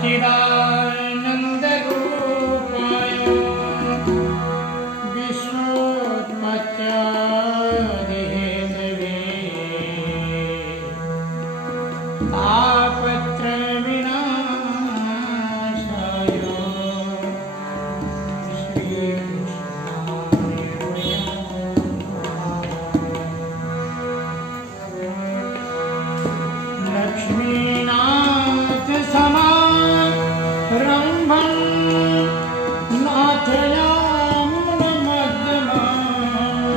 सच्चिदानंद रूपाय विश्वोत्पत्त्यादिहेतवे तापत्रय विनाशाय लक्ष्मीनाथ समारंभं नाथयामुनमध्यमाम्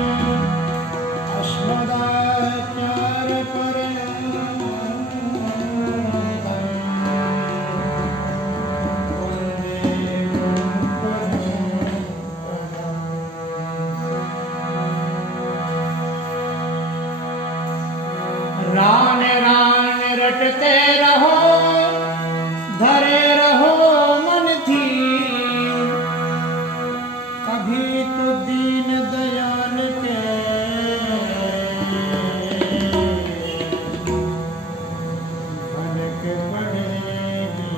अस्मदाचार्यपर्यन्तं रान रान रटते रहो धरे रहो मन थी कभी तो दीन दयाल के भनक पड़ेगी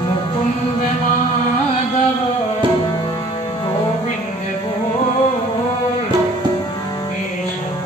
मुकुंद माधव गोविंद बोल केशव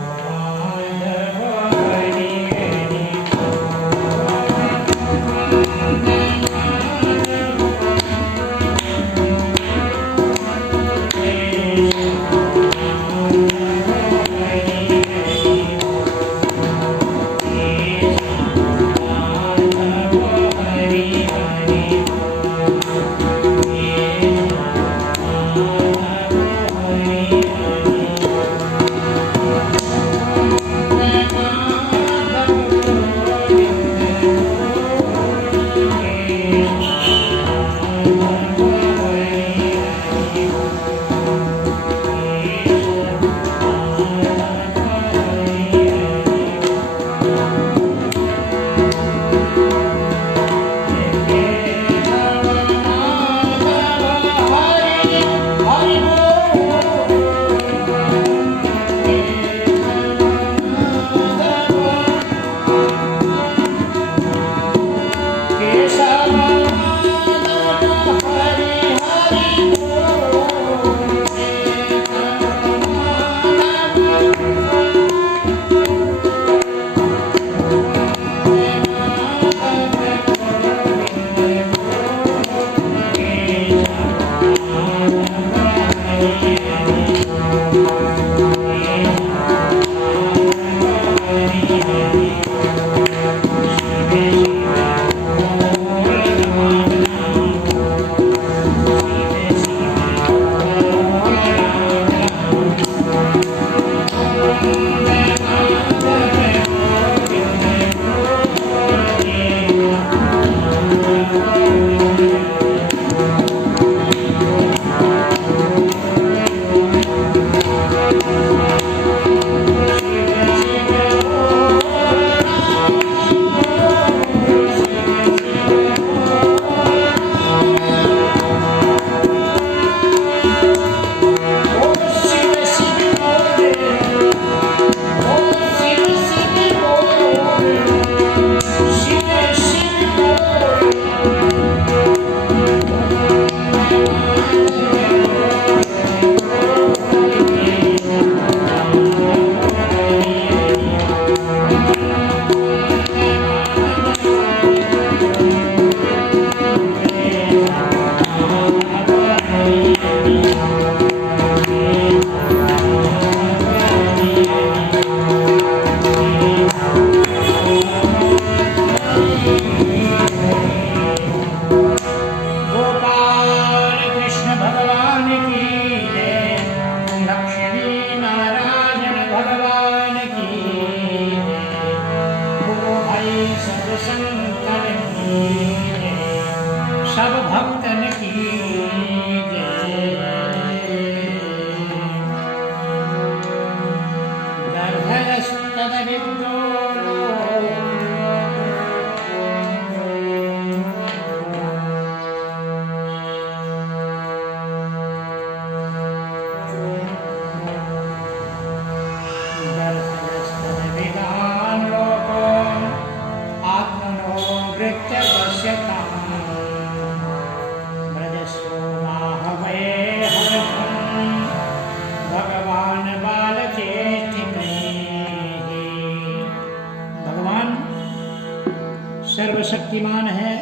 शक्तिमान है।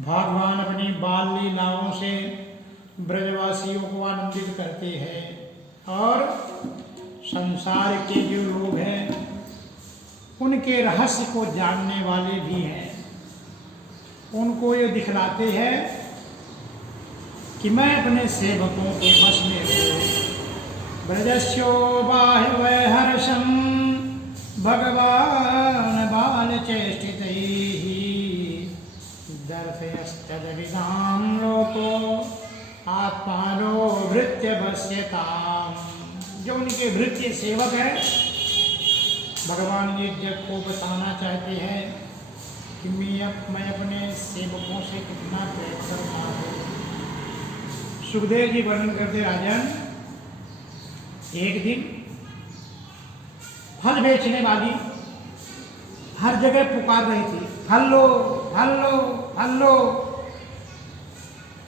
भगवान अपनी बाल लीलाओं से ब्रजवासियों को आनंदित करते हैं और संसार के जो लोग हैं उनके रहस्य को जानने वाले भी हैं। उनको ये दिखलाते हैं कि मैं अपने सेवकों के बस में हूँ। ब्रजस्यो बाह्य हर्षम भगवान बाल चेष्टितैः दर्शयस्तदविदां लोको आत्मानो भृत्य भस्यताम्। जो उनके भृत्य सेवक है, भगवान ये जग को बताना चाहते हैं कि मैं अपने सेवकों से कितना प्रेम करता हूँ। सुखदेव जी वर्णन करते, राजन एक दिन फल बेचने वाली हर जगह पुकार रही थी, फल लो फल लो फल लो,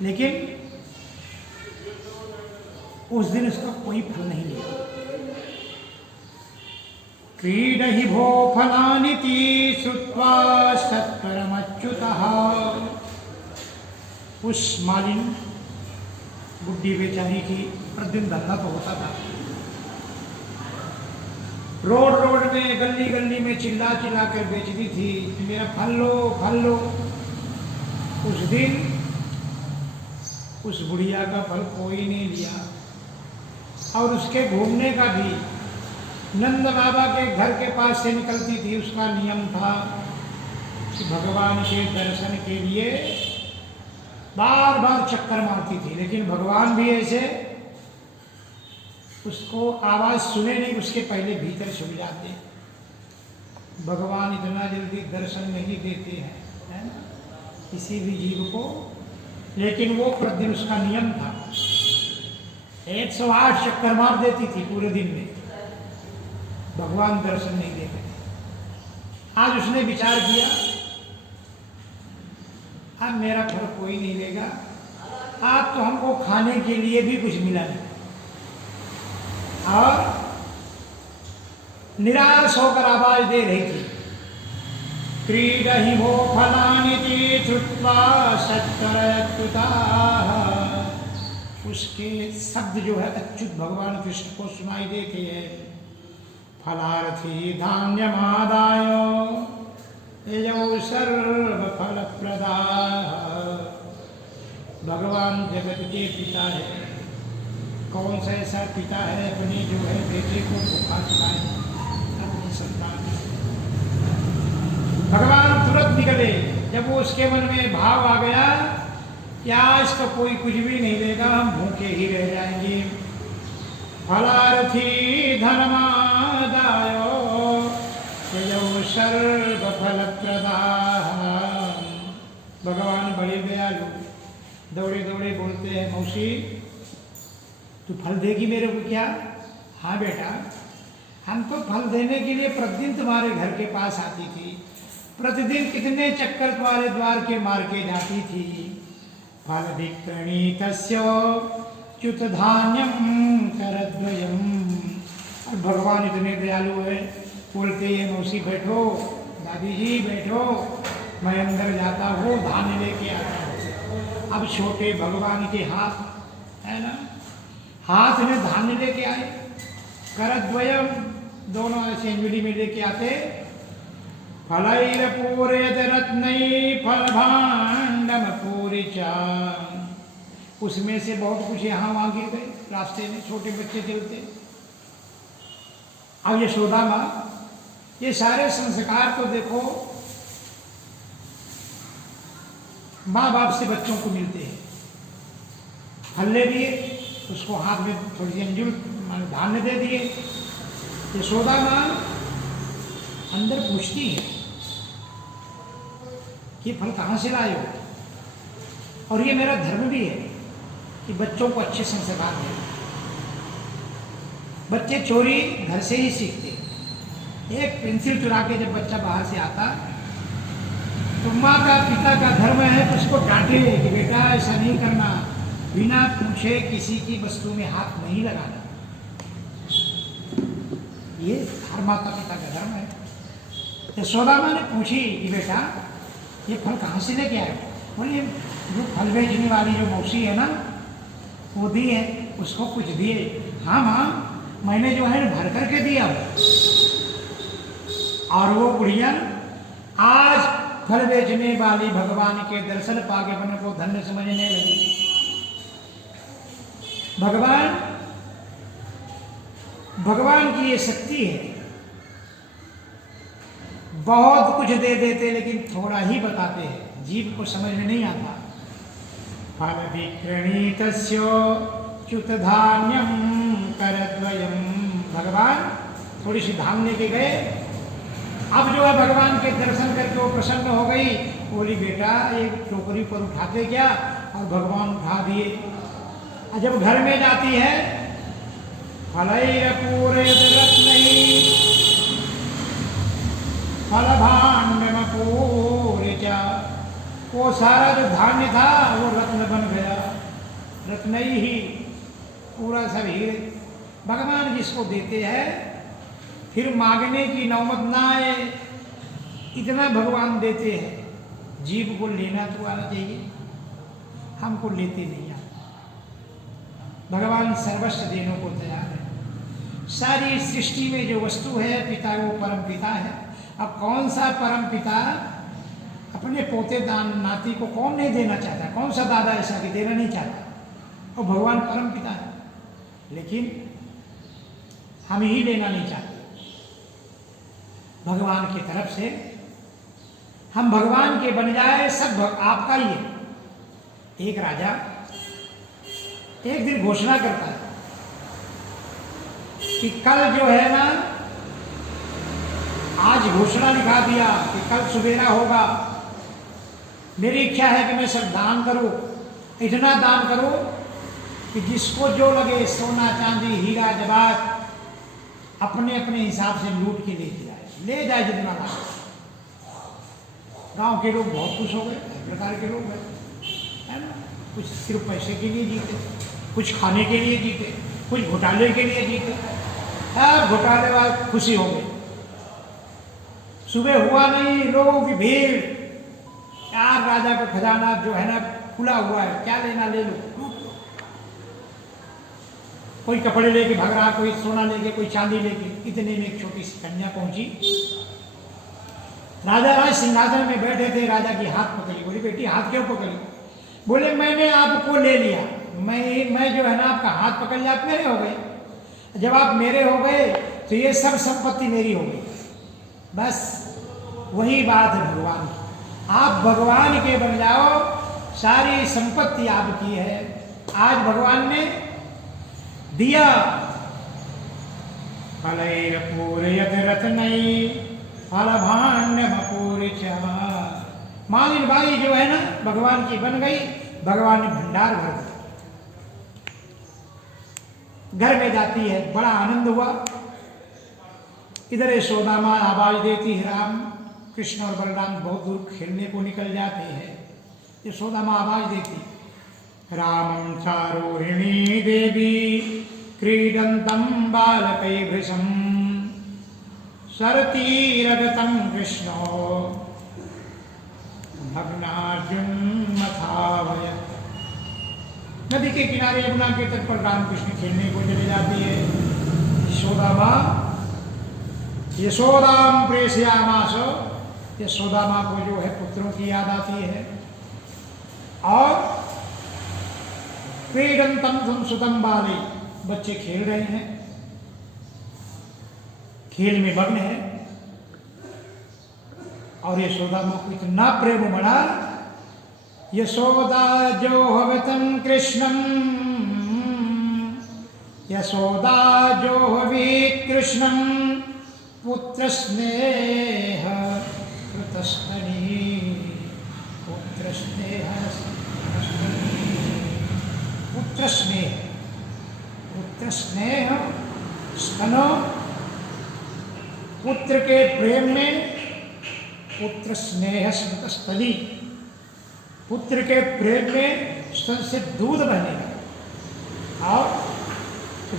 लेकिन उस दिन उसका कोई फल नहीं लिया। क्रीडहि भो फलानिति श्रुत्वा सत्वरमच्युतः। उस मालिन बुड्ढी बेचारी थी, प्रतिदिन धंधा तो होता था। रोड रोड में गली गली में चिल्ला चिल्ला कर बेचती थी कि मेरा फल लो फल लो। उस दिन उस बुढ़िया का फल कोई नहीं लिया और उसके घूमने का भी नंद बाबा के घर के पास से निकलती थी। उसका नियम था कि भगवान के दर्शन के लिए बार बार चक्कर मारती थी, लेकिन भगवान भी ऐसे उसको आवाज सुने नहीं, उसके पहले भीतर छुप जाते। भगवान इतना जल्दी दर्शन नहीं देते हैं, है ना, किसी भी जीव को, लेकिन वो प्रतिदिन उसका नियम था। 108 चक्कर मार देती थी पूरे दिन में, भगवान दर्शन नहीं देते। आज उसने विचार किया अब मेरा फल कोई नहीं लेगा, आज तो हमको खाने के लिए भी कुछ मिला नहीं। और निराश होकर आवाज दे रही थी, क्रीडहि भो फलानिति श्रुत्वा सत्वरमच्युतः। उसके शब्द जो है अच्युत भगवान कृष्ण को सुनाई देते हैं। फलार्थी धान्यमादाय यजौ सर्वफलप्रदाः। भगवान जगत के पिता है। कौन सा ऐसा पिता है अपने जो है बेटे को भूखा खिलाए अपनी संतान। भगवान तुरंत निकले जब वो उसके मन में भाव आ गया क्या इसका कोई कुछ भी नहीं देगा, हम भूखे ही रह जाएंगे। फलार्थी धर्मादायो यजौ सर्वफलप्रदाः। भगवान बड़े दयालु, दौड़े दौड़े बोलते हैं, मौसी तू फल देगी मेरे को क्या? हाँ बेटा, हम तो फल देने के लिए प्रतिदिन तुम्हारे घर के पास आती थी, प्रतिदिन कितने चक्कर तुम्हारे द्वार के मार के जाती थी। फल विक्रणीतस्य च्युत धान्यम करद्वयम। और भगवान इतने दयालु है, बोलते हैं मौसी बैठो, दादी जी बैठो, मैं अंदर जाता हूँ धान्य लेके आता हूँ। अब छोटे भगवान के हाथ है ना, हाथ में धान्य लेके आए, करद्वयम दोनों ऐसे अंजलि में लेके आते। फलैरपूरयत रत्नै फलभाण्डम पूरिचा। उसमें से बहुत कुछ यहाँ वहाँ गिर गए रास्ते में, छोटे बच्चे चलते। अब यशोदा माँ, ये सारे संस्कार तो देखो माँ बाप से बच्चों को मिलते हैं। फल ले दिए, उसको हाथ में थोड़ी सी अंजुल धान्य दे दिए। यशोदा माँ अंदर पूछती है कि फल कहाँ से लाए हो, और ये मेरा धर्म भी है कि बच्चों को अच्छे संस्कार दें। बच्चे चोरी घर से ही सीखते। एक पेंसिल चुरा के जब बच्चा बाहर से आता तो माँ का पिता का धर्म है कि उसको डांटे कि बेटा ऐसा नहीं करना, बिना पूछे किसी की वस्तु में हाथ नहीं लगाना। ये हर माता पिता का धर्म है। यशोदा माँ ने पूछी कि बेटा ये फल कहाँ से लेके आए? बोले जो फल बेचने वाली जो मौसी है ना, वो दी है, उसको कुछ दिए। हाँ माँ, मैंने जो है भर करके दिया। और वो बुढ़िया आज फल बेचने वाली भगवान के दर्शन पाके अपने को धन्य समझने लगी। भगवान की ये शक्ति है, बहुत कुछ दे देते लेकिन थोड़ा ही बताते हैं, जीव को समझ में नहीं आता। फल विक्रणीतस्य च्युत धान्यम करद्वयम। भगवान थोड़ी सी धान लेके गए, अब जो है भगवान के दर्शन करके वो प्रसन्न हो गई। बोली बेटा एक टोकरी पर उठाते क्या? और भगवान उठा दिए। और जब घर में जाती है, वो सारा जो धान्य था वो रत्न बन गया। रत्न ही पूरा सब हीरे। भगवान जिसको देते हैं फिर मांगने की नौबत ना आए, इतना भगवान देते हैं। जीव को लेना तो आना चाहिए, हमको लेते नहीं आता। भगवान सर्वस्व देने को तैयार है। सारी सृष्टि में जो वस्तु है पिता वो परम पिता है। अब कौन सा परम पिता अपने पोते दान नाती को कौन नहीं देना चाहता? कौन सा दादा ऐसा कि देना नहीं चाहता? और भगवान परम पिता है, लेकिन हम ही लेना नहीं चाहते। भगवान की तरफ से हम भगवान के बन जाए, सब आपका ही है। एक राजा एक दिन घोषणा करता है कि कल जो है ना, आज घोषणा लिखा दिया कि कल सवेरा होगा। मेरी इच्छा है कि मैं सब दान करूं, इतना दान करूं कि जिसको जो लगे सोना चांदी हीरा जवाहर अपने अपने हिसाब से लूट के ले जाए जितना लागे। गांव के लोग बहुत खुश हो गए, हर प्रकार के लोग है ना। कुछ सिर्फ पैसे के लिए जीते, कुछ खाने के लिए जीते, कुछ घोटाले के लिए जीते। सब घोटाले वाले खुशी हो गए। सुबह हुआ नहीं, लोगों की भीड़। यार राजा का खजाना जो है ना खुला हुआ है, क्या लेना ले लो। कोई कपड़े लेके भाग रहा, कोई सोना लेके, कोई चांदी लेके। इतने में एक छोटी सी कन्या पहुंची। राजा राज सिंहासन में बैठे थे, राजा की हाथ पकड़ी। बोली बेटी हाथ क्यों पकड़ी? बोले मैंने आपको ले लिया, मैं जो है ना आपका हाथ पकड़ लिया, आप मेरे हो गए। जब आप मेरे हो गए तो ये सब संपत्ति मेरी हो गई। बस वही बात है भगवान की। आप भगवान के बन जाओ, सारी संपत्ति आपकी है। आज भगवान ने दिया। फलैरपूरयत रत्नै फलभाण्डमपूर्य। मालिन बाई जो है ना भगवान की बन गई, भगवान ने भंडार भर दिया। घर में जाती है, बड़ा आनंद हुआ। इधर यशोदा माँ आवाज देती है, राम कृष्ण और बलराम बहुत दूर खेलने को निकल जाते हैं। यशोदा माँ आवाज देती, रामं चारोहिणी देवी क्रीडन्तं बालकैर्भृशं सरतीरगतं कृष्णो भग्नार्जुनमथावयत्। नदी के किनारे यमुना के तट पर रामकृष्ण खेलने को चले जाती है। यशोदा माँ यशोदाम प्रेषयामास। यशोदा माँ को जो है पुत्रों की याद आती है। और क्रीडन्तं संसुतं बाले, बच्चे खेल रहे हैं, खेल में मग्न है। और यशोदा माँ को इतना प्रेम बढ़ा, यशोदा जो हवतं कृष्णं, यशोदा जो हवि कृष्णं पुत्र स्नेह कृतस्तनी। पुत्र स्नेह पुत्र स्नेह, पुत्र स्नेह स्तनो। पुत्र के प्रेम में पुत्र स्नेह स्मृतस्थली। पुत्र के प्रेम में स्तन से दूध बहने लगता, और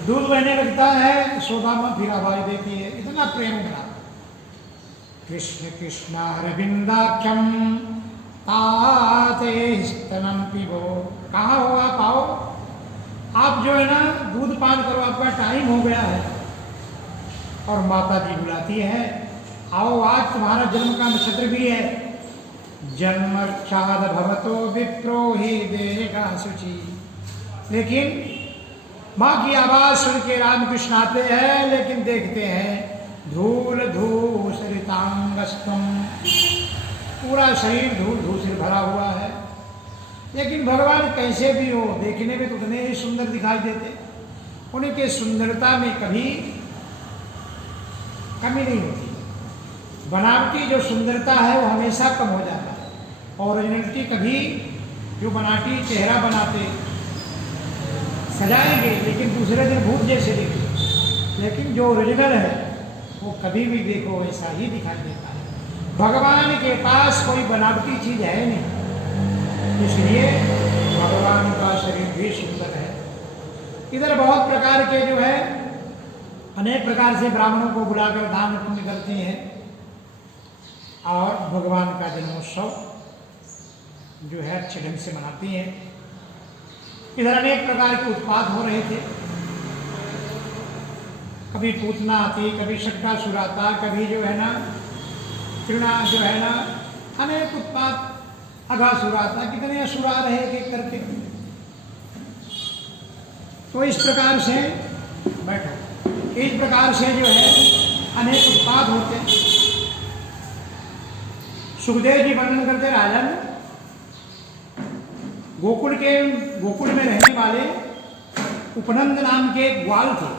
दूध बहने लगता है। यशोदा माँ फिर आवाज देती है, इतना प्रेम बना। कृष्ण कृष्णारविंदाख्यम ताते स्तनम पिबो। कहाँ हो आप? आओ, आप जो है ना दूध पान करो, आपका टाइम हो गया है। और माता जी बुलाती है, आओ आज तुम्हारा जन्म का नक्षत्र भी है। जन्मर्क्षाद भवतो विप्रो ही देगा शुचि। लेकिन माँ की आवाज सुन के रामकृष्ण आते हैं, लेकिन देखते हैं धूल धूसरितांगस्तम, पूरा शरीर धूल धूसर भरा हुआ है। लेकिन भगवान कैसे भी हो, देखने में तो उतने ही सुंदर दिखाई देते। उनके सुंदरता में कभी कमी नहीं होती। बनावटी जो सुंदरता है वो हमेशा कम हो जाता है। ओरिजिनलिटी कभी, जो बनावटी चेहरा बनाते सजाएंगे लेकिन दूसरे दिन भूत जैसे दिखे, लेकिन जो ओरिजिनल है वो कभी भी देखो ऐसा ही दिखाई देता है। भगवान के पास कोई बनावटी चीज है नहीं, इसलिए भगवान का शरीर भी सुंदर है। इधर बहुत प्रकार के जो है अनेक प्रकार से ब्राह्मणों को बुलाकर दान पुण्य करते हैं और भगवान का जन्मोत्सव जो है अच्छे ढंग से मनाती हैं। इधर अनेक प्रकार के उत्पात हो रहे थे, कभी पूतना आती, कभी शक्कासुर आता, कभी जो है ना तृणा जो है ना अनेक उत्पात, अघासुर आता, कितने असुर आ रहे एक करके। तो इस प्रकार से बैठो, इस प्रकार से जो है अनेक उत्पात होते। सुखदेव जी वर्णन करते राजन, गोकुल में रहने वाले उपनंद नाम के एक ग्वाल थे।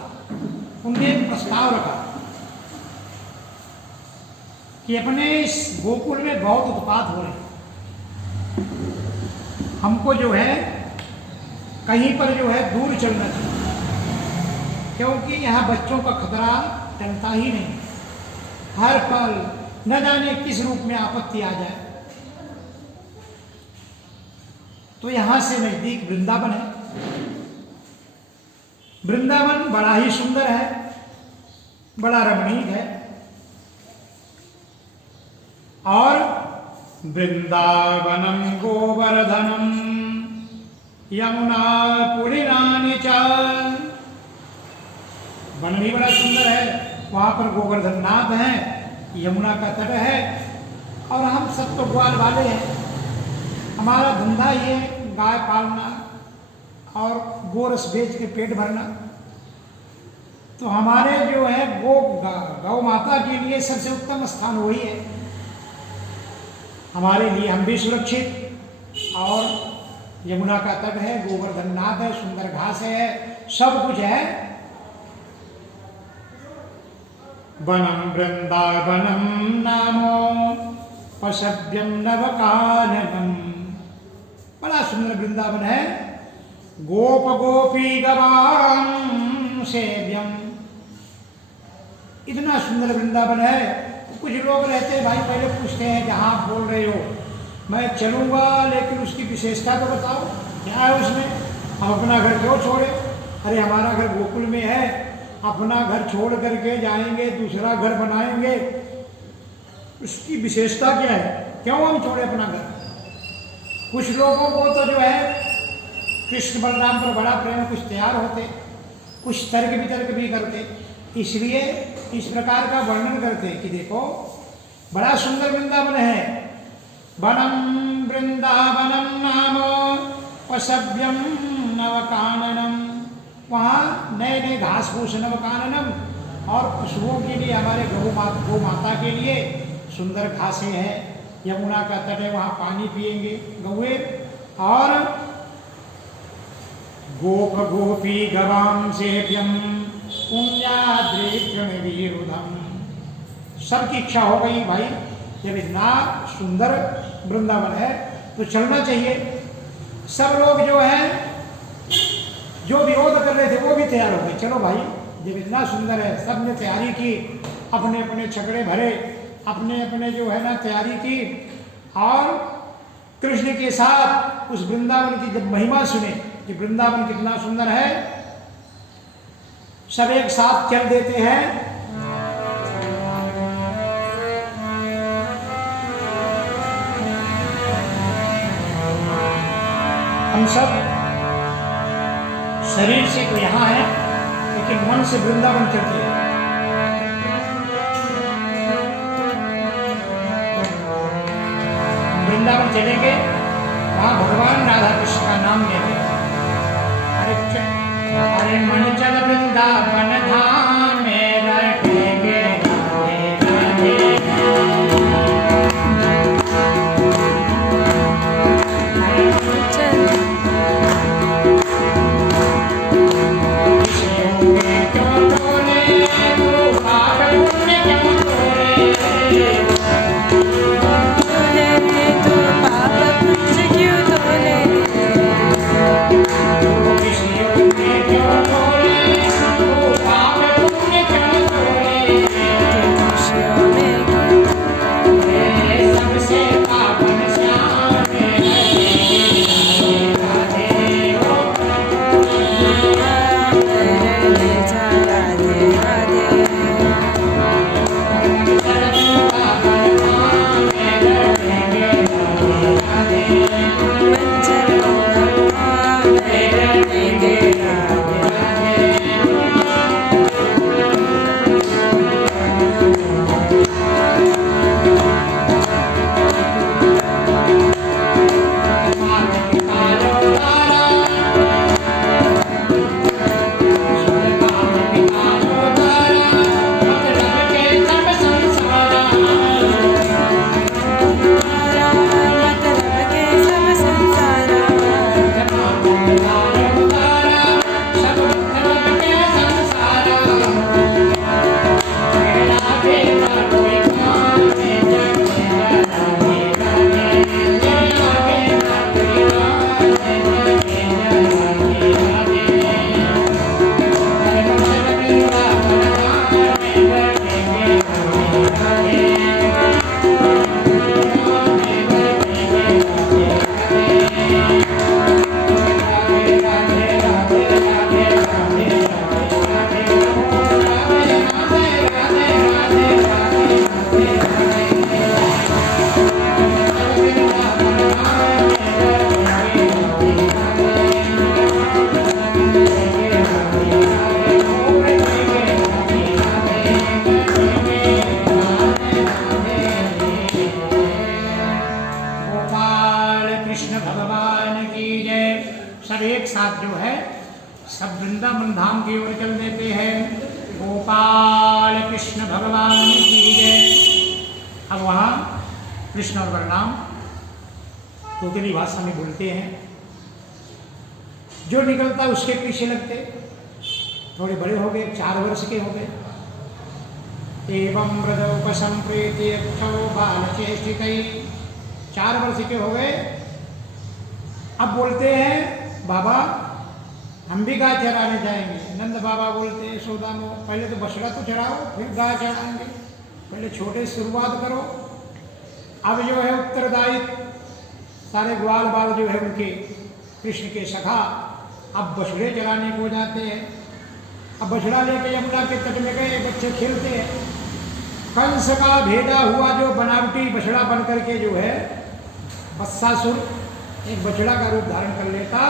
उनने एक प्रस्ताव रखा कि अपने इस गोकुल में बहुत उत्पात हो रहे हैं, हमको जो है कहीं पर जो है दूर चलना चाहिए, क्योंकि यहाँ बच्चों का खतरा टलता ही नहीं। हर पल न जाने किस रूप में आपत्ति आ जाए। तो यहां से नजदीक वृंदावन है। वृंदावन बड़ा ही सुंदर है, बड़ा रमणीक है। और वृंदावनम गोवर्धनम यमुना पुलिनानि च, वन भी बड़ा सुंदर है। वहां पर गोवर्धन नाथ है, यमुना का तट है, और हम सब तो ग्वाल वाले हैं। हमारा धंधा ये गाय पालना और गोरस बेच के पेट भरना। तो हमारे जो है गौ माता के लिए सबसे उत्तम स्थान वही है हमारे लिए। हम भी सुरक्षित, और यमुना का तट है, गोवर्धन नाथ है, सुंदर घास है, सब कुछ है। वनम वृंदावनम नामो पशव्यम नवकाननम, बड़ा सुंदर वृंदावन है। गोप गोपी गवाम सेव्यम, इतना सुंदर वृंदावन है। कुछ लोग रहते हैं भाई, पहले पूछते हैं जहाँ आप बोल रहे हो मैं चलूंगा, लेकिन उसकी विशेषता तो बताओ, क्या है उसमें? हम अपना घर क्यों छोड़े? अरे हमारा घर गोकुल में है, अपना घर छोड़ करके जाएंगे, दूसरा घर बनाएंगे, उसकी विशेषता क्या है? क्यों हम छोड़े अपना घर? कुछ लोगों को तो जो है कृष्ण बलराम पर बड़ा प्रेम, कुछ तैयार होते, कुछ तर्क वितर्क भी करते, इसलिए इस प्रकार का वर्णन करते कि देखो बड़ा सुंदर वृंदावन है। वनम वृंदावनम नाम पशव्यम नवकाननम, वहाँ नए नए घास फूस, नवकाननम, और पशुओं के लिए, हमारे गौ माता के लिए सुंदर घासें हैं। यमुना का तट है, वहाँ पानी पिएंगे गौए। और गोप गोपी गवाम सेव्यम पुण्याद्रेक्षण विरुधम, सबकी इच्छा हो गई भाई, जब इतना सुंदर वृंदावन है तो चलना चाहिए। सब लोग जो है जो विरोध कर रहे थे वो भी तैयार हो गए, चलो भाई जब इतना सुंदर है, सब ने तैयारी की, अपने अपने छकड़े भरे, अपने अपने जो है ना तैयारी की, और कृष्ण के साथ उस वृंदावन की जब महिमा सुने कि वृंदावन कितना सुंदर है, सब एक साथ चल देते हैं। सब शरीर से तो यहाँ है, लेकिन मन से वृंदावन चलते हैं। वृंदावन चलेंगे, वहाँ भगवान राधा कृष्ण का नाम लेंगे। अरे मन चल वृंदावन धाम में रखेंगे राधे सब एक साथ जो है सब वृंदावन धाम की ओर चल देते हैं। गोपाल कृष्ण भगवान की जय। अब वहाँ कृष्ण और बलराम तोतली भाषा में बोलते हैं, जो निकलता उसके पीछे लगते। थोड़े बड़े हो गए, 4 वर्ष के हो गए। एवं व्रजोपसंप्रीति बालचेष्टितै, 4 वर्ष के हो गए। अब बोलते हैं बाबा हम भी गाय चराने जाएंगे। नंद बाबा बोलते हैं यशोदा को, पहले तो बछड़ा तो चराओ फिर गाय चराएंगे, पहले छोटे शुरुआत करो। अब जो है उत्तरदायित्व सारे ग्वाल बाल जो है उनके कृष्ण के सखा अब बछड़े चराने को जाते हैं। अब बछड़ा लेके यमुना के तट में गए, बच्चे खेलते हैं। कंस का भेदा हुआ जो बनावटी बछड़ा बन करके जो है बत्सासुर एक बछड़ा का रूप धारण कर लेता